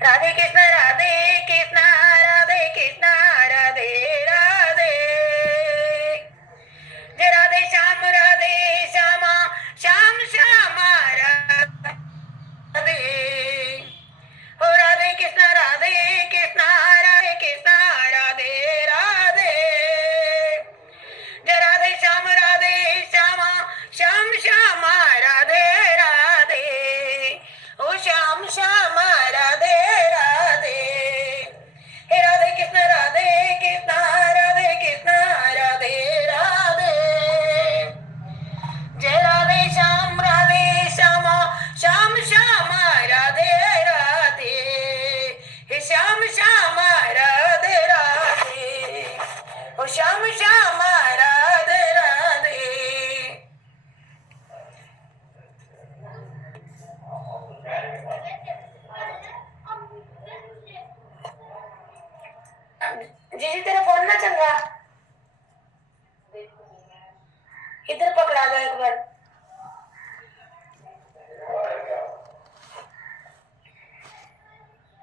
राधे कृष्ण राधे कृष्ण राधे कृष्ण राधे राधे। जय राधे श्यामा श्याम श्यामा राधे। ओ राधे कृष्ण राधे कृष्ण राधे कृष्ण राधे राधे। जय राधे श्यामा श्याम श्यामा राधे राधे। ओ श्याम श्यामा राधे राधे। हे राधे कृष्ण राधे कृष्ण राधे कृष्ण राधे राधे। जय राधे श्यामा श्याम श्यामा राधे राधे। हे श्याम श्यामा राधे राधे। ओ श्याम श्यामा राधे राधे। जी तेरा फोन ना चल रहा, इधर पकड़ा दो एक बार।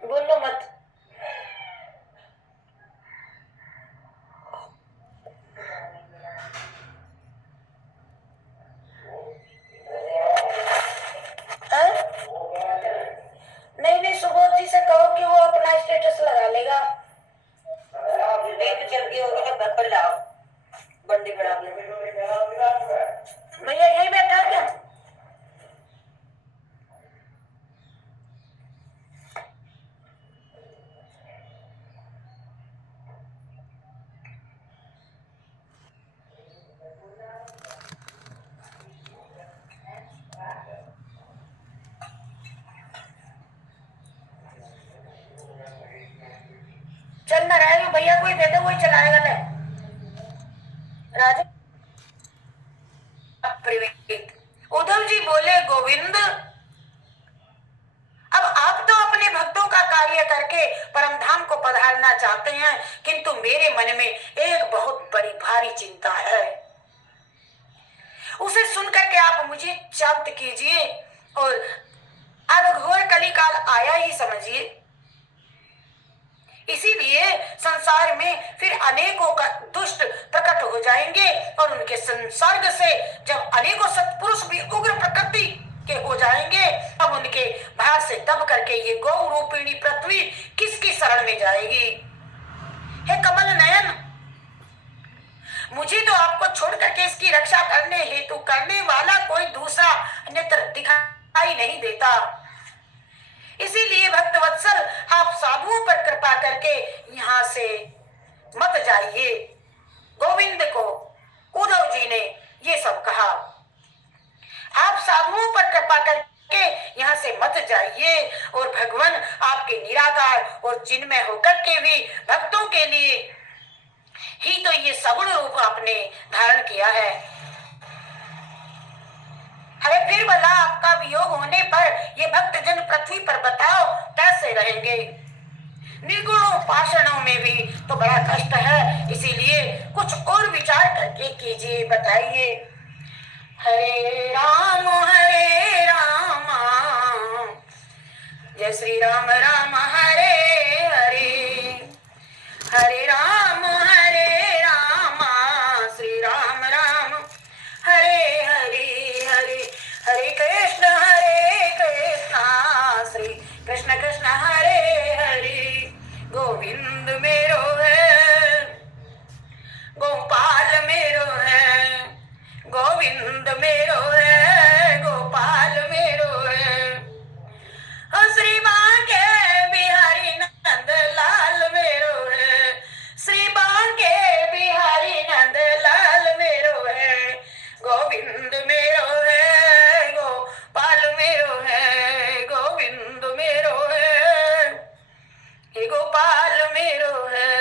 बोलो मत। नहीं नहीं, सुबोध जी से कहो कि वो अपना स्टेटस लगा लेगा। चल गई होगी तो घर पर लाओ बंदी बड़ा। भैया यही बैठा क्या? चल ना रहेगा भैया, कोई दे दे वही चलाएगा। ले राजा उद्धव जी बोले गोविंद, अब आप तो अपने भक्तों का कार्य करके परम धाम को पधारना चाहते हैं, किंतु मेरे मन में एक बहुत बड़ी भारी चिंता है। उसे सुनकर के आप मुझे शांत कीजिए और अब घोर कलिकाल आया ही समझिए। इसीलिए संसार में फिर अनेकों का दुष्ट प्रकट हो जाएंगे और उनके संसर्ग से जब अनेकों सत्पुरुष भी उग्र प्रकृति के हो जाएंगे, अब उनके भार से दब करके ये गौ रूपिणी पृथ्वी किसकी शरण में जाएगी? हे कमल नयन, मुझे तो आपको छोड़ करके इसकी रक्षा करने हेतु करने वाला कोई दूसरा नेत्र दिखाई नहीं देता। इसीलिए भक्त वत्सल, आप साधुओं पर कृपा करके यहाँ से मत जाइए। गोविंद को उद्धव जी ने ये सब कहा, आप साधुओं पर कृपा करके यहाँ से मत जाइए और भगवान आपके निराकार और चिन्मय होकर के भी भक्तों के लिए ही तो ये सगुण रूप आपने धारण किया है। अरे फिर भला आपका वियोग होने पर ये भक्त जन पृथ्वी पर बताओ कैसे रहेंगे? निर्गुण उपासनाओं में भी तो बड़ा कष्ट है, इसीलिए कुछ और विचार करके कीजिए, बताइए। हरे राम जय श्री राम राम हरे हरे, हरे राम श्री राम राम हरे हरे, हरे कृष्ण श्री कृष्ण कृष्ण हरे हरे। गोविंद मेरो है, गोपाल मेरो है, गोविंद मेरो है, गोपाल मेरो है। श्री बांके बिहारी नंद लाल मेरो है, श्री बांके बिहारी नंद लाल मेरो है। गोविंद मेरो है, गोपाल मेरो है, गोविंद मेरो है, हे गोपाल मेरो है।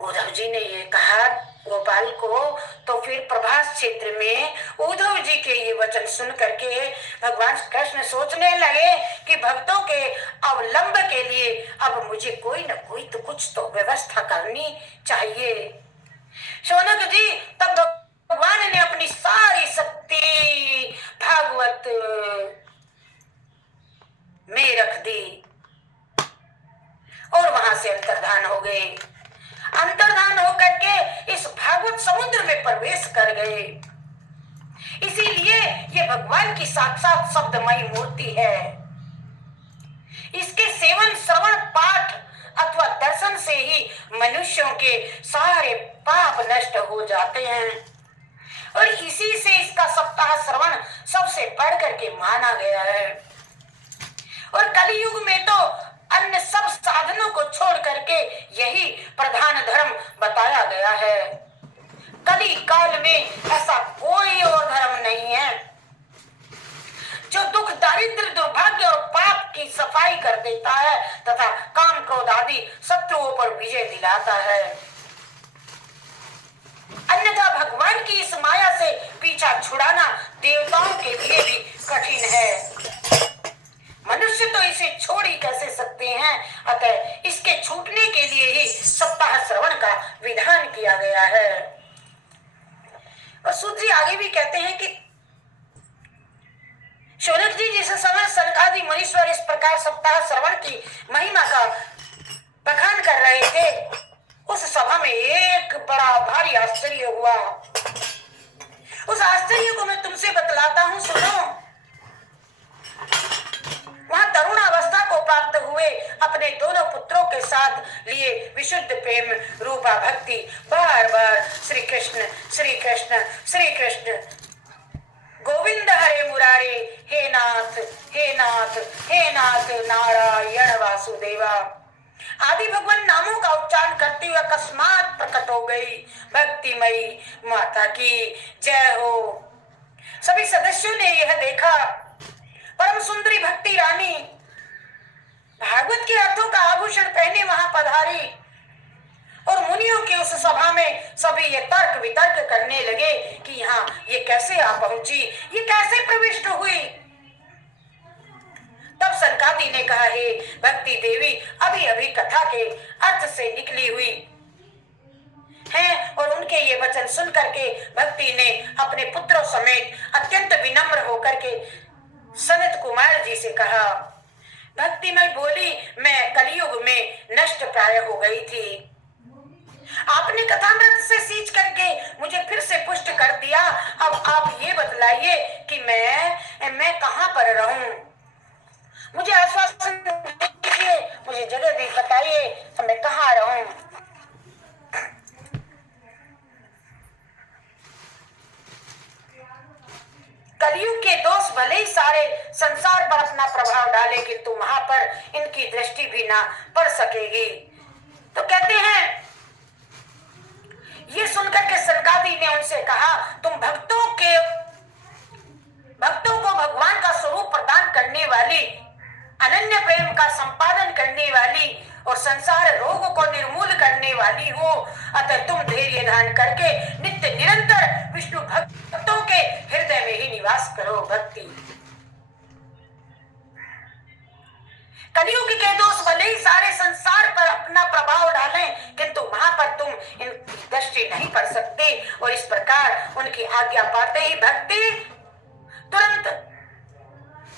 उद्धव जी ने ये कहा गोपाल को, तो फिर प्रभास क्षेत्र में उद्धव जी के ये वचन सुन करके भगवान कृष्ण सोचने लगे कि भक्तों के अवलंब के लिए अब मुझे कोई न कोई तो कुछ तो व्यवस्था करनी चाहिए। शौनक जी, तब भगवान ने अपनी सारी शक्ति भागवत हो गए, अंतर्धान होकर के इस भागवत समुद्र में प्रवेश कर गए। इसीलिए ये भगवान की साक्षात शब्दमयी मूर्ति है। इसके सेवन, श्रवण, पाठ अथवा दर्शन से ही मनुष्यों के सारे पाप नष्ट हो जाते हैं और इसी से इसका सप्ताह श्रवण सबसे बढ़ करके माना गया है। और कलयुग में तो अन्य सब साधनों को छोड़ करके यही प्रधान धर्म बताया गया है। कली काल में ऐसा कोई और धर्म नहीं है जो दुख, दारिद्र, दुर्भाग्य और पाप की सफाई कर देता है तथा काम, क्रोध आदि शत्रुओं पर विजय दिलाता है। अन्यथा भगवान की इस माया से पीछा छुड़ाना देवताओं के लिए भी कठिन है। मनुष्य तो इसे छोड़ ही कैसे सकते हैं, अतः इसके छूटने के लिए ही सप्ताह श्रवण का विधान किया गया है। और सूत जी आगे भी कहते हैं कि शौनक जी जिस समय सनकादि मुनीश्वर इस प्रकार सप्ताह श्रवण की महिमा का बखान कर रहे थे, उस सभा में एक बड़ा भारी आश्चर्य हुआ। उस आश्चर्य को मैं तुमसे बतलाता हूं, सुनो। वहां तरुण अवस्था को प्राप्त हुए अपने दोनों पुत्रों के साथ लिए विशुद्ध प्रेम रूपा भक्ति बार बार श्री कृष्ण श्री कृष्ण श्री कृष्ण, गोविंद हरे मुरारे, हे नाथ हे नाथ हे नाथ नारायण वासुदेवा आदि भगवान नामों का उच्चारण करते हुए अकस्मात प्रकट हो गई। भक्तिमयी माता की जय हो। सभी सदस्यों ने यह देखा। परम सुंदरी भक्ति रानी भागवत के अर्थों का आभूषण पहने वहां पधारी और मुनियों की उस सभा में सभी ये तर्क वितर्क करने लगे कि यहाँ ये कैसे आ पहुंची, ये कैसे प्रविष्ट हुई। तब सनकादि ने कहा, हे भक्ति देवी, अभी अभी कथा के अर्थ से निकली हुई है। और उनके ये वचन सुन करके भक्ति ने अपने पुत्रों समेत अत्यंत विनम्र होकर के सनत कुमार जी से कहा। भक्ति में बोली, मैं कलयुग में नष्ट प्राय हो गई थी। आपने कथामृत से सींच करके मुझे फिर से पुष्ट कर दिया। अब आप ये बतलाइए कि मैं कहाँ पर रहूं। मुझे आश्वासन दीजिए, मुझे जगह भी बताइए तो मैं कहाँ रहूं। कलयुग के दोष भले ही सारे संसार पर अपना प्रभाव डाले किंतु वहां पर इनकी दृष्टि भी ना पड़ सकेगी। तो कहते हैं, ये सुनकर के सनकादि ने उनसे कहा, तुम भक्तों को भगवान का स्वरूप प्रदान करने वाली, अनन्य प्रेम का संपादन करने वाली और संसार रोग को निर्मूल करने वाली हो, अतः तुम धैर्य धारण करके नित्य निरंतर विष्णु भक्तों के हृदय में ही निवास करो। भक्ति कलयुग के दोष भले ही सारे संसार पर अपना प्रभाव डालें किंतु वहां पर तुम इनकी दृष्टि नहीं पड़ सकते। और इस प्रकार उनकी आज्ञा पाते ही भक्ति तुरंत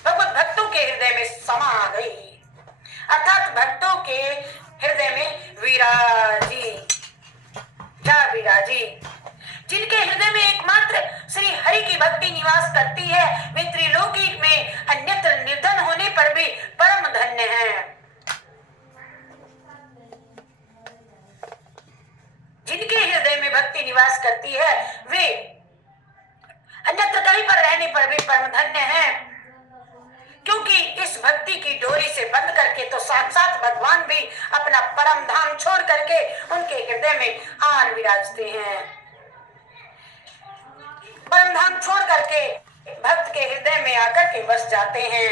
भगवत भक्तों के हृदय में समा गई, अर्थात भक्तों के हृदय में विराजी। जिनके हृदय में एकमात्र श्री हरि की भक्ति निवास करती है, वे त्रिलोकी में अन्यत्र निर्धन होने पर भी परम धन्य हैं। जिनके हृदय में भक्ति निवास करती है, वे अन्यत्र कहीं पर रहने पर भी परम धन्य हैं, क्योंकि इस भक्ति की डोरी से बंध करके तो साक्षात भगवान भी अपना परम धाम छोड़ करके उनके हृदय में आन विराजते हैं। परम धाम छोड़ करके भक्त के हृदय में आकर के बस जाते हैं।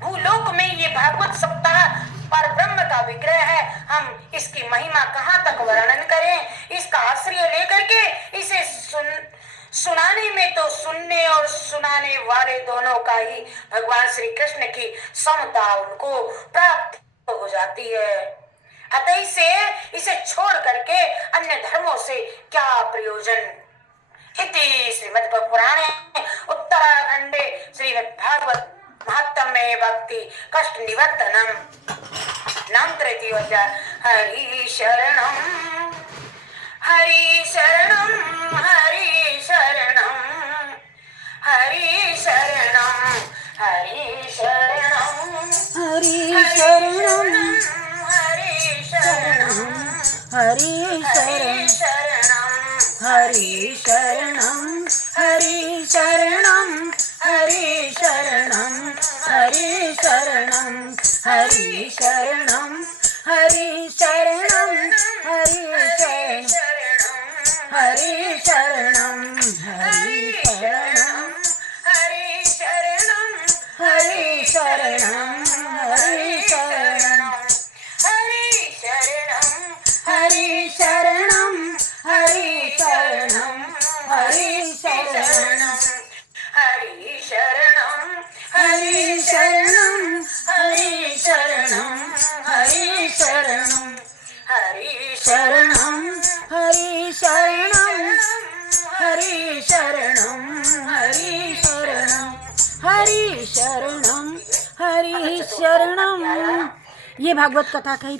भूलोक में ये भागवत सप्ताह पर ब्रह्म का विग्रह है। हम इसकी महिमा कहाँ तक वर्णन करें। इसका आश्रय लेकर के इसे सुनाने में तो सुनने और सुनाने वाले दोनों का ही भगवान श्री कृष्ण की समता उनको प्राप्त हो जाती है। अतः इसे छोड़ करके अन्य धर्मों से क्या प्रयोजन। इति श्रीमद् पुराणे उत्तराखंडे श्रीमद् भागवत महात्म्ये भक्ति कष्ट निवर्तनम। नाम तृतीय अध्याय। हरि शरणम हरि शरणम हरि शरणम हरि शरणम हरि शरणम हरि शरणं हरि शरणम हरि शरणम हरि शरणं हरि शरणं हरि शरणं हरि शरणं हरि शरणं हरि शरणं हरि शरणं हरि शरणं हरि शरणं हरि शरणं हरि शरणं हरि शरणं हरि शरणं हरि शरणं हरि शरणम हरि शरणं हरि शरणं हरि शरणं हरि शरणं हरि शरणं हरि शरणं हरि शरणं हरि शरणं हरि शरणं। ये भागवत कथा कही